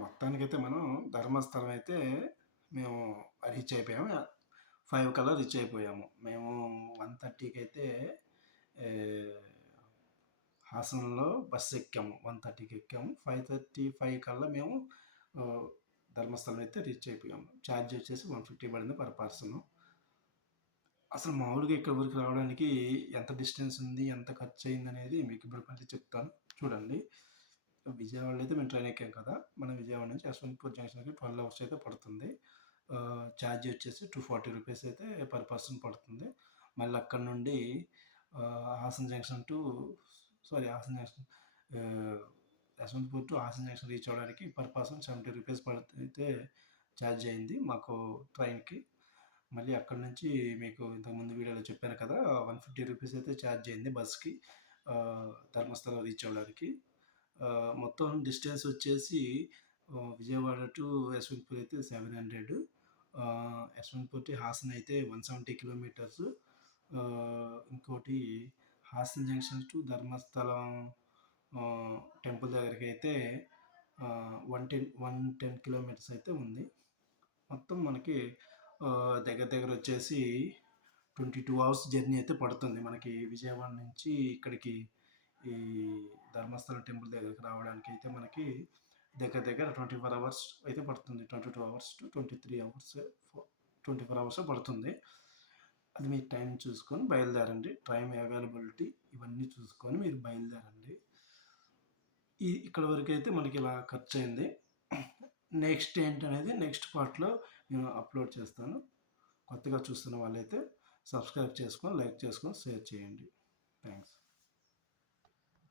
మొత్తానికైతే మనం ధర్మస్థలం అయితే మేము రీచ్ అయిపోయాము. 5 కల్లా రీచ్ అయిపోయాము. మేము 1:30కి అయితే హాసన్లో బస్సు ఎక్కాము. 1:30కి ఎక్కాము. 5:35 కల్లా మేము ధర్మస్థలం అయితే రీచ్ అయిపోయాము. ఛార్జ్ వచ్చేసి 150 పడింది పర్ పర్సన్. అసలు మామూలుగా ఇక్కడ వరకు రావడానికి ఎంత డిస్టెన్స్ ఉంది, ఎంత ఖర్చు అయింది అనేది మీకు ఇప్పుడు మళ్ళీ చెప్తాను చూడండి. విజయవాడలో అయితే మేము ట్రైన్ ఎక్కాం కదా, మన విజయవాడ నుంచి యశ్వంతపూర్ జంక్షన్కి 12 అవర్స్ అయితే పడుతుంది. ఛార్జ్ వచ్చేసి 240 రూపీస్ అయితే పర్ పర్సన్ పడుతుంది. మళ్ళీ అక్కడ నుండి Haasan junction to Haasan junction Yesvantpur to Haasan junction reach అవ్వడానికి పర్ పర్సన్ 70 రూపీస్ అయితే ఛార్జ్ అయింది మాకు ట్రైన్కి. మళ్ళీ అక్కడ నుంచి మీకు ఇంతకుముందు వీడియోలో చెప్పాను కదా, 150 రూపీస్ అయితే ఛార్జ్ అయింది బస్కి ధర్మస్థలం రీచ్ అవ్వడానికి. మొత్తం డిస్టెన్స్ వచ్చేసి విజయవాడ టు యశ్వంతపూర్ అయితే 700, యశ్వంతపూర్ టు హాసన్ అయితే 170 కిలోమీటర్స్. ఇంకోటి Haasan junction to Dharmasthala temple దగ్గరికి అయితే 110 కిలోమీటర్స్ అయితే ఉంది. మొత్తం మనకి దగ్గర దగ్గర వచ్చేసి 22 అవర్స్ జర్నీ అయితే పడుతుంది మనకి విజయవాడ నుంచి ఇక్కడికి ఈ ధర్మస్థలం టెంపుల్ దగ్గరికి రావడానికి. అయితే మనకి దగ్గర దగ్గర 24 అవర్స్ అయితే పడుతుంది. 22 అవర్స్ టు 23 అవర్స్ 24 అవర్స్ పడుతుంది. అది మీ టైం చూసుకొని బయలుదేరండి. ట్రైన్ అవైలబిలిటీ ఇవన్నీ చూసుకొని మీరు బయలుదేరండి. ఇక్కడ వరకు అయితే మనకి ఇలా ఖర్చు అయింది. నెక్స్ట్ ఏంటనేది నెక్స్ట్ పార్ట్లో నేను అప్లోడ్ చేస్తాను. కొత్తగా చూస్తున్న వాళ్ళైతే సబ్స్క్రైబ్ చేసుకొని, లైక్ చేసుకొని, షేర్ చేయండి. థ్యాంక్స్.